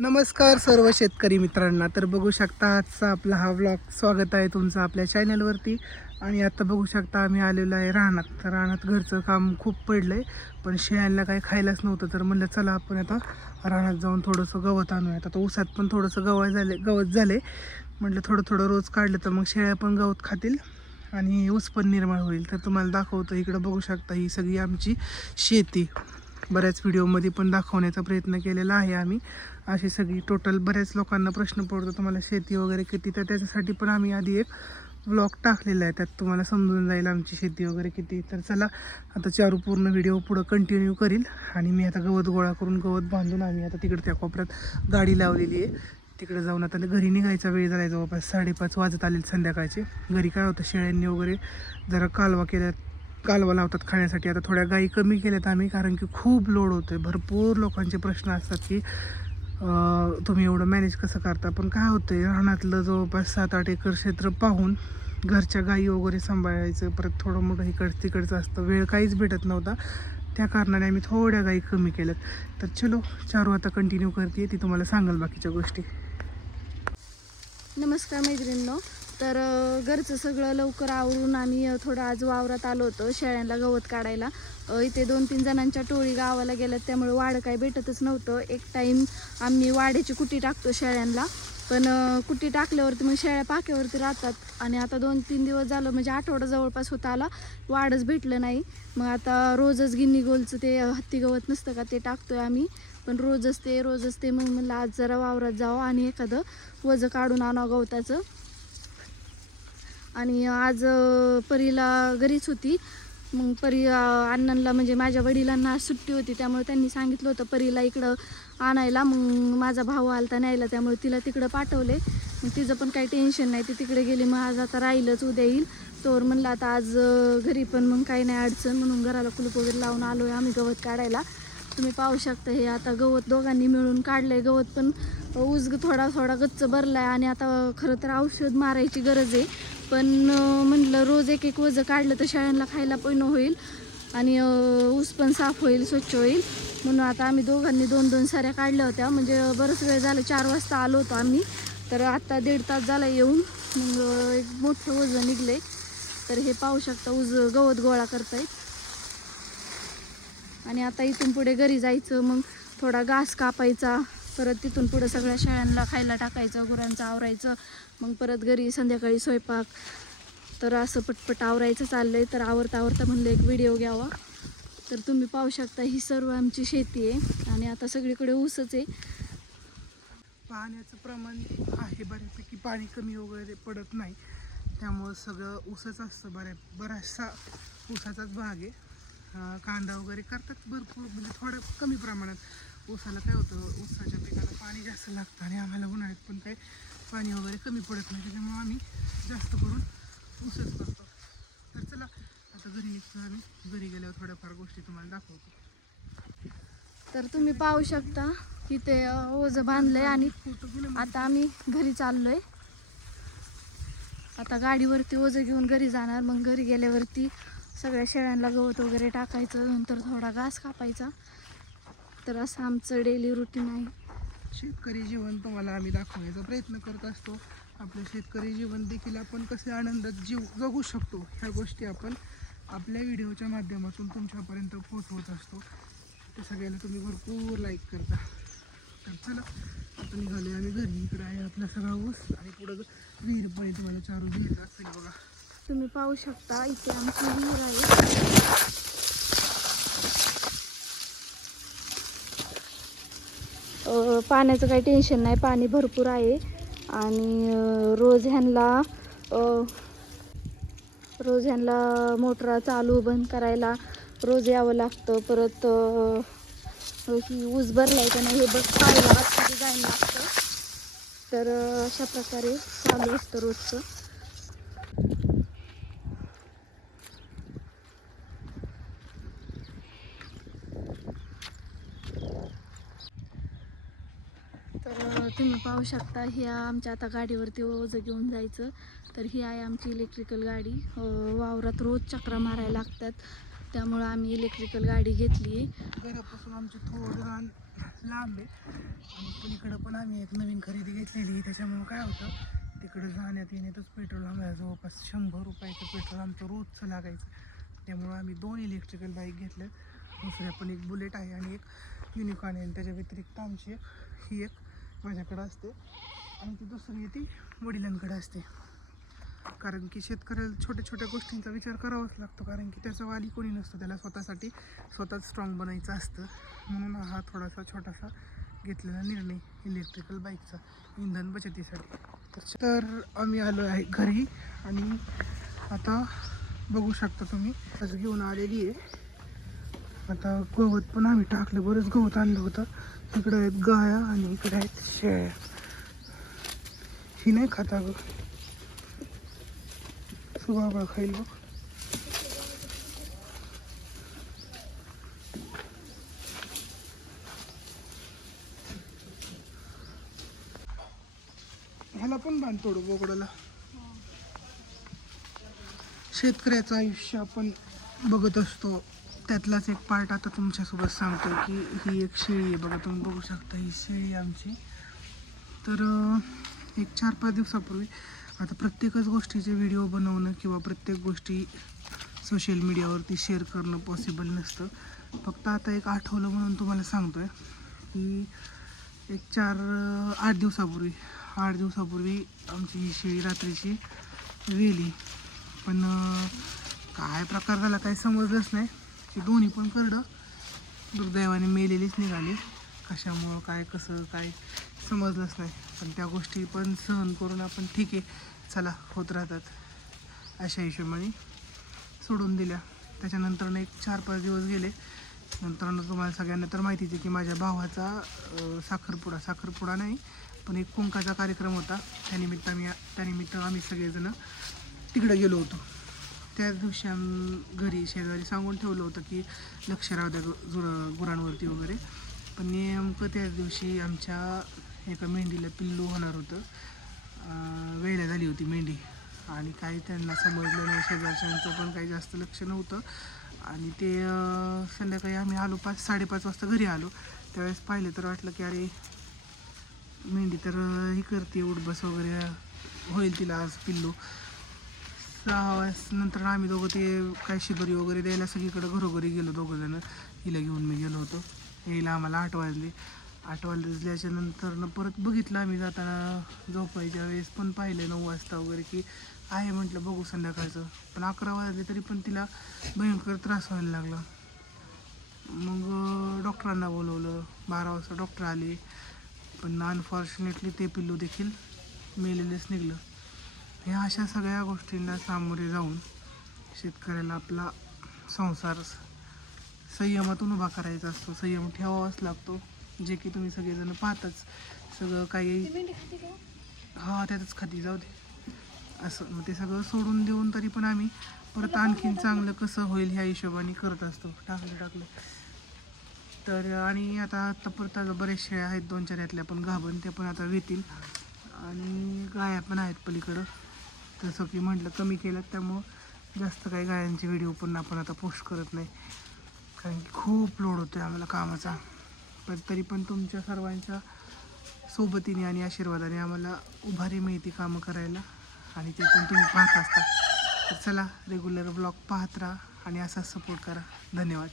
नमस्कार सर्व शेतकरी मित्रांना. तर बघू शकता आजचा आपला हा व्लॉग. स्वागत आहे तुमचं आपल्या चॅनलवरती. आणि आता बघू शकता आम्ही आलेलो आहे रानात. तर रानात घरचं काम खूप पडलं आहे, पण शेळ्यांना काही खायलाच नव्हतं. तर म्हणलं चला आपण आता रानात जाऊन थोडंसं गवत आणूयात. आता ऊसात पण थोडंसं गवत झाले. म्हटलं थोडं थोडं रोज काढलं तर मग शेळ्या पण गवत खातील आणि ऊस पण निर्माण होईल. तर तुम्हाला दाखवतो, इकडं बघू शकता ही सगळी आमची शेती. बऱ्याच व्हिडिओमध्ये पण दाखवण्याचा प्रयत्न केलेला आहे आम्ही. अशी सगळी टोटल बऱ्याच लोकांना प्रश्न पडतो तुम्हाला शेती वगैरे किती, तर त्याच्यासाठी पण आम्ही आधी एक व्लॉग टाकलेला आहे. त्यात तुम्हाला समजून जाईल आमची शेती वगैरे किती. तर चला आता चारू पूर्ण व्हिडिओ पुढं कंटिन्यू करील. आणि मी आता गवत गोळा करून गवत बांधून आम्ही आता तिकडे त्या कोपऱ्यात गाडी लावलेली आहे. तिकडे जाऊन आता घरी निघायचा वेळ झाला आहे. जवळपास 5:30 वाजत आले संध्याकाळचे. घरी काय होतं, शेळ्यांनी वगैरे जरा कालवा लावतात खाण्यासाठी. आता थोड्या गायी कमी केल्यात आम्ही, कारण की खूप लोड होतो आहे. भरपूर लोकांचे प्रश्न असतात की तुम्ही एवढं मॅनेज कसं करता. पण काय होतं आहे, रानातलं जवळपास 7-8 एकर क्षेत्र पाहून घरच्या गायी वगैरे सांभाळायचं, परत थोडं मोठं तिकडचं असतं, वेळ काहीच भेटत नव्हता. त्या कारणाने आम्ही थोड्या गायी कमी केल्यात. तर चलो चारू आता कंटिन्यू करते, ती तुम्हाला सांगाल बाकीच्या गोष्टी. नमस्कार मैत्रिणींनो. तर घरचं सगळं लवकर आवरून आम्ही थोडं आज वावरात आलो होतो शेळ्यांना गवत काढायला. इथे 2-3 जणांच्या टोळी गावाला गेल्यात, त्यामुळे वाढ काही भेटतच नव्हतं. एक टाईम आम्ही वाड्याची कुटी टाकतो शेळ्यांना, पण कुटी टाकल्यावरती मग शेळ्या पाक्यावरती राहतात. आणि आता 2-3 दिवस झालं, म्हणजे आठवडा जवळपास होता आला, वाढच भेटलं नाही. मग आता रोजच गिन्नी गोलचं ते हत्ती गवत नसतं का, ते टाकतोय आम्ही. पण रोजच ते मग म्हणलं आज जरा वावरात जावं आणि एखादं वजं काढून आणावं गवताचं. आणि आज परीला घरीच होती. मग परी अण्णांना म्हणजे माझ्या वडिलांना आज सुट्टी होती, त्यामुळे त्यांनी सांगितलं होतं परीला इकडं आणायला. मग माझा भाऊ आलता न्यायला, त्यामुळे तिला तिकडं पाठवले. मग तिचं पण काही टेन्शन नाही, ती तिकडे गेली. मग आज आता राहीलच, उद्या येईल. तोवर म्हणलं आता आज घरी पण मग काही नाही अडचण, म्हणून घराला कुलूप वगैरे लावून आलो आहे आम्ही गवत काढायला. तुम्ही पाहू शकता, हे आता गवत दोघांनी मिळून काढलंय. गवत पण ऊस थोडा थोडा गच्च भरलाय आणि आता खरं तर औषध मारायची गरज आहे. पण म्हटलं रोज एक एक वजं काढलं तर शेळ्यांना खायला पण होईल आणि ऊस पण साफ होईल, स्वच्छ होईल. म्हणून आता आम्ही दोघांनी 2-2 साऱ्या काढल्या होत्या. म्हणजे बरंच वेळ झालं, 4 वाजता आलो होतो आम्ही. तर आत्ता 1.5 तास झाला येऊन. मग एक मोठं वजं निघलंय. तर हे पाहू शकता, गवत गोळा करतायत. आणि आता इथून पुढे घरी जायचं, मग थोडा घास कापायचा, परत तिथून पुढे सगळ्या शेळ्यांना खायला टाकायचं, गुरांचं आवरायचं, मग परत घरी संध्याकाळी स्वयंपाक. तर असं पटपट आवरायचं चाललंय. तर आवरता म्हणलं एक व्हिडिओ घ्यावा. तर तुम्ही पाहू शकता, ही सर्व आमची शेती आहे आणि आता सगळीकडे ऊसच आहे. पाण्याचं प्रमाण आहे बऱ्यापैकी, पाणी कमी वगैरे पडत नाही, त्यामुळं सगळं ऊसच असतं. बराचसा ऊसाचाच भाग आहे. कांदा वगैरे करतात भरपूर, म्हणजे थोडं कमी प्रमाणात. ऊसाला काय होतं, ऊसाच्या पिकाला पाणी जास्त लागतं आणि आम्हाला उन्हाळ्यात पण काही पाणी वगैरे कमी पडत नाही, त्याच्यामुळे आम्ही जास्त करून ऊसच करतो. तर चला आता घरी निघतो आम्ही. घरी गेल्यावर थोड्याफार गोष्टी तुम्हाला दाखवतो. तर तुम्ही पाहू शकता, इथे ओझं बांधलंय आणि आता आम्ही घरी चाललोय. आता गाडीवरती ओझं घेऊन घरी जाणार. मग घरी गेल्यावरती सगळ्या शेळ्यांना गवत वगैरे टाकायचं, नंतर थोडा घास कापायचा. तर असं आमचं डेली रुटीन आहे. शेतकरी जीवन तुम्हाला आम्ही दाखवण्याचा प्रयत्न करत असतो. आपलं शेतकरी जीवन देखील आपण कसे आनंदात जगू शकतो, ह्या गोष्टी आपण आपल्या व्हिडिओच्या माध्यमातून तुमच्यापर्यंत पोहोचवत असतो. ते सगळ्याला तुम्ही भरपूर लाईक करता. तर चला आता निघाले आम्ही घरी. इकडे आहे आपला सगळा ऊस आणि पुढं विहीर पण तुम्हाला चारू विहीर असेल बघा. तुम्ही पाहू शकता, इथे आमची विहीर आहे. पाण्याचं काही टेन्शन नाही, पाणी भरपूर आहे. आणि रोज ह्यांना मोटर चालू बंद करायला रोज यावं लागतं. परत ही ऊस भरलाय का नाही हे पाहायला आतमध्ये जायला लागतं. तर अशा प्रकारे चालू असतं रोजचं. तर तुम्ही पाहू शकता, ही आमच्या आता गाडीवरती ओझं घेऊन जायचं. तर ही आहे आमची इलेक्ट्रिकल गाडी. वावरात रोज चक्रा मारायला लागतात, त्यामुळं आम्ही इलेक्ट्रिकल गाडी घेतली आहे. घरापासून आमचे थोडं रान लांब आहे. आणि पलीकडं पण आम्ही एक नवीन खरेदी घेतलेली, त्याच्यामुळं काय होतं तिकडं जाण्यात येण्यातच पेट्रोल आम्हाला जवळपास 100 रुपयाचं पेट्रोल आमचं रोजचं लागायचं. त्यामुळं आम्ही 2 इलेक्ट्रिकल बाईक घेतल्या. दुसऱ्या पण एक बुलेट आहे आणि एक युनिकॉर्न आहे. आणि त्याच्या व्यतिरिक्त आमची ही एक माझ्याकडं असते आणि ती दुसरी ती वडिलांकडे असते. कारण की शेतकऱ्याला छोट्या छोट्या गोष्टींचा विचार करावाच लागतो, कारण की त्याचं वाली कोणी नसतं, त्याला स्वतःसाठी स्वतःच स्ट्रॉंग बनायचं असतं. म्हणून हा थोडासा छोटासा घेतलेला निर्णय इलेक्ट्रिकल बाईकचा इंधन बचतीसाठी. तर आम्ही आलो आहे घरी आणि आता बघू शकता तुम्ही असं घेऊन आलेली आहे. आता गवत पण आम्ही टाकलं, बरंच गवत आणलं होतं. इकडे आहेत गाया आणि इकडे आहेत शेळ्या. ही नाही खाता ग, सुबाबा खाईल बघ. ह्याला पण बांध तोडू बोकडाला. शेतकऱ्याचं आयुष्य आपण बघत असतो, त्यातलाच एक पार्ट आता तुमच्यासोबत सांगतो की ही एक शेळी आहे बघा, तुम्ही बघू शकता ही शेळी आमची. तर एक 4-5 दिवसापूर्वी, आता प्रत्येकच गोष्टीचे व्हिडिओ बनवणं किंवा प्रत्येक गोष्टी सोशल मीडियावरती शेअर करणं पॉसिबल नसतं. फक्त आता एक आठवलं म्हणून तुम्हाला सांगतो आहे की एक 8 दिवसापूर्वी आमची ही शेळी रात्रीची गेली. पण काय प्रकार झाला काही समजलंच नाही. की दोन्ही पण करडं दुर्दैवाने मेलेलीच निघाली. कशामुळं काय कसं काय समजलंच नाही. पण त्या गोष्टी पण सहन करून आपण ठीक आहे चला होत राहतात अशा हिशोबाने सोडून दिल्या. त्याच्यानंतर एक 4-5 दिवस गेले. नंतर तुम्हाला सगळ्यांना तर माहितीच आहे की माझ्या भावाचा साखरपुडा नाही पण एक कुंकाचा कार्यक्रम होता. त्यानिमित्त आम्ही सगळेजण तिकडे गेलो होतो. त्याच दिवशी घरी शेजारी सांगून ठेवलं होतं की लक्ष राहू द्या गुरांवरती वगैरे. पण नेमकं त्याच दिवशी आमच्या एका मेंढीला पिल्लू होणार होतं. वेळेला झाली होती मेंढी आणि काही त्यांना समजलं नाही. शेजारच्यांचं पण काही जास्त लक्ष नव्हतं. आणि ते संध्याकाळी आम्ही आलो 5-5:30 वाजता घरी आलो. त्यावेळेस पाहिलं तर वाटलं की अरे मेंढी तर ही करते उठबस वगैरे होईल तिला आज पिल्लू. 6 वाजल्यानंतर आम्ही दोघं ते काय शिदोरी वगैरे द्यायला सगळीकडे घरोघरी गेलो दोघंजणं. हिला घेऊन मी गेलो होतो. यायला आम्हाला 8 वाजले. 8 वाजल्याच्या नंतर परत बघितलं आम्ही जाताना झोपायच्या वेळेस पण पाहिलं 9 वाजता वगैरे की आहे म्हटलं बघू संध्याकाळचं. पण 11 वाजले तरी पण तिला भयंकर त्रास व्हायला लागला. मग डॉक्टरांना बोलवलं. 12 वाजता डॉक्टर आले. पण अनफॉर्च्युनेटली ते पिल्लू देखील मेलेलेच निघलं. ह्या अशा सगळ्या गोष्टींना सामोरे जाऊन शेतकऱ्याला आपला संसार संयमातून उभा करायचा असतो. संयम ठेवावाच लागतो, जे की तुम्ही सगळेजण पाहताच. सगळं काही हा त्यातच खाती जाऊ दे असं. मग ते सगळं सोडून देऊन तरी पण आम्ही परत आणखीन चांगलं कसं होईल ह्या हिशोबाने करत असतो. टाकलं तर. आणि आता परत बरेच शेळ्या आहेत 2-4 यातल्या पण गाभण, त्या पण आता येतील. आणि गाया पण आहेत पलीकडं. जसं की म्हटलं कमी केलं त्यामुळं जास्त काही गायांचे व्हिडिओ पण आपण आता पोस्ट करत नाही, कारण की खूप लोड होतो आहे आम्हाला कामाचा. पण तरी पण तुमच्या सर्वांच्या सोबतीने आणि आशीर्वादाने आम्हाला उभारी मिळते कामं करायला आणि ते पण तुम्ही पाहत असता. तर चला रेग्युलर ब्लॉग पाहत राहा आणि असाच सपोर्ट करा. धन्यवाद.